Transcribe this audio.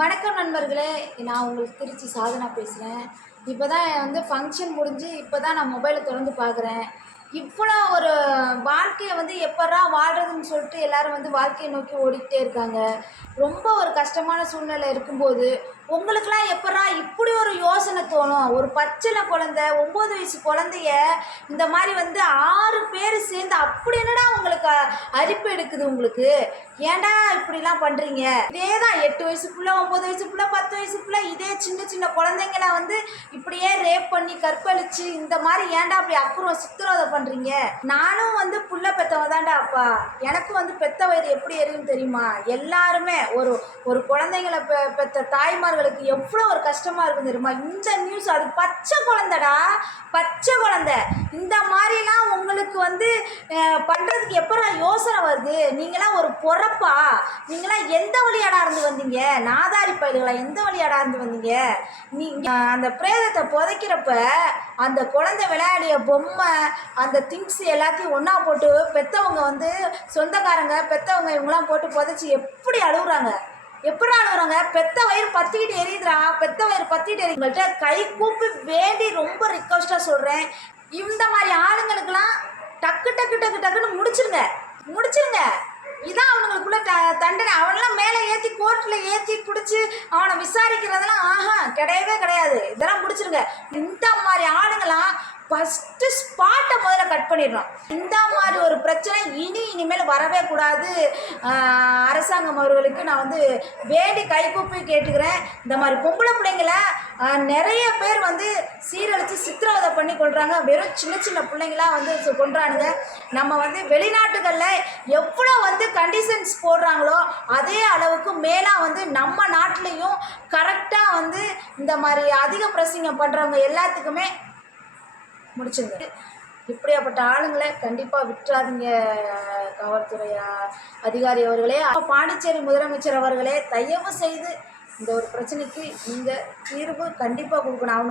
வணக்கம் நண்பர்களே. நான் உங்களுக்கு திருச்சி சாதனா பேசுகிறேன் இப்போ தான் வந்து ஃபங்க்ஷன் முடிஞ்சு இப்போ தான் நான் மொபைலை திறந்து பார்க்குறேன். இவ்வளோ ஒரு வாழ்க்கையை வந்து எப்பட்றா வாழ்கிறதுன்னு சொல்லிட்டு எல்லாரும் வந்து வாழ்க்கையை நோக்கி ஓடிக்கிட்டே இருக்காங்க. ரொம்ப ஒரு கஷ்டமான சூழ்நிலை இருக்கும்போது உங்களுக்கெல்லாம் எப்பட்றா இப்போ யோசனை தோணும். ஒரு பச்சளை குழந்தை ஒம்பது வயசு குழந்தைய இந்த மாதிரி வந்து ஆறு பேர் சேர்ந்து அப்படி என்னடா உங்களுக்கு அரிப்பு எடுக்குது உங்களுக்கு? ஏன்டா இப்படிலாம் பண்ணுறீங்க இதே தான் எட்டு வயசுக்குள்ள ஒம்பது வயசுக்குள்ள பத்து வயசுக்குள்ள இதே சின்ன சின்ன குழந்தைங்கள வந்து இப்படியே ரேப் பண்ணி கற்பழிச்சு இந்த மாதிரி ஏன்டா அப்படி அப்புறம் சித்திரவதை பண்ணுறீங்க நானும் வந்து புள்ள பெத்தவ தான்டா அப்பா. எனக்கும் வந்து பெத்த வயது எப்படி எரியும் தெரியுமா? எல்லாருமே ஒரு ஒரு குழந்தைங்கள பெ பெத்த தாய்மார்களுக்கு எவ்வளோ ஒரு கஷ்டமாக இருக்கும் தெரியுமா? இந்த நியூஸ் அது பச்சை குழந்தடா பச்சை குழந்த. இந்த மாதிரிலாம் உங்களுக்கு வந்து பண்ணுறதுக்கு எப்படா எப்போ யோசனை வருது? நீங்களாம் ஒரு பொறப்பா? நீங்களாம் எந்த வழியாடா இருந்து வந்தீங்க? நாதாரி பயில்களா எந்த வழியாடா இருந்து வந்தீங்க? நீங்க அந்த பிரேதத்தை புதைக்கிறப்ப அந்த குழந்தை விளையாடிய பொம்மை அந்த திங்ஸ் எல்லாத்தையும் ஒன்றா போட்டு பெத்தவங்க வந்து சொந்தக்காரங்க பெத்தவங்க இவங்களாம் போட்டு புதைச்சி எப்படி அழுகுறாங்க எப்படி வருவாங்க? பெத்த வயிறு பத்திக்கிட்டு எரியுதுடா. பெத்த வயிறு பத்திக்கிட்டு எரியுது உங்கள்கிட்ட கை கூப்பி வேண்டி ரொம்ப ரிக்வஸ்ட்டாக சொல்கிறேன் இந்த மாதிரி ஆளுங்களுக்கெல்லாம் டக்கு டக்கு டக்கு டக்குன்னு முடிச்சிருங்க. முடிச்சிருங்க. இதான் அவனுங்களுக்குள்ள த தண்டனை. அவனெல்லாம் மேலே ஏற்றி கோர்ட்டில் ஏற்றி பிடிச்சி அவனை விசாரிக்கிறதெல்லாம் ஆஹா கிடையவே கிடையாது. இதெல்லாம் முடிச்சிருங்க. இந்த மாதிரி ஆளுங்களாம் ஃபஸ்ட்டு ஸ்பாட்டை முதல்ல கட் பண்ணிடுறோம். இந்த மாதிரி ஒரு பிரச்சனை இனி இனிமேல் வரவே கூடாது. அரசாங்கம் அவர்களுக்கு நான் வந்து வேண்டி கைகூப்பி கேட்டுக்கிறேன். இந்த மாதிரி பொம்பளை பிள்ளைங்கள நிறைய பேர் வந்து சீரழித்து சித்திரவதை பண்ணி கொள்கிறாங்க வெறும் சின்ன சின்ன பிள்ளைங்களா வந்து சு- கொன்றானுங்க. நம்ம வந்து வெளிநாட்டுகளில் எவ்வளோ வந்து கண்டிஷன்ஸ் போடுறாங்களோ அதே அளவுக்கு மேலாக வந்து நம்ம நாட்டிலையும் கரெக்டாக வந்து இந்த மாதிரி அதிக பிரசிங்கம் பண்ணுறவங்க எல்லாத்துக்குமே முடிச்சுங்க இப்படியாப்பட்ட ஆளுங்களை கண்டிப்பாக விட்டுறாதீங்க காவல்துறை அதிகாரி அவர்களே. பாண்டிச்சேரி முதலமைச்சர் அவர்களே தயவு செய்து இந்த ஒரு பிரச்சனைக்கு நீங்கள் தீர்வு கண்டிப்பாக கொடுக்கணும். அவங்க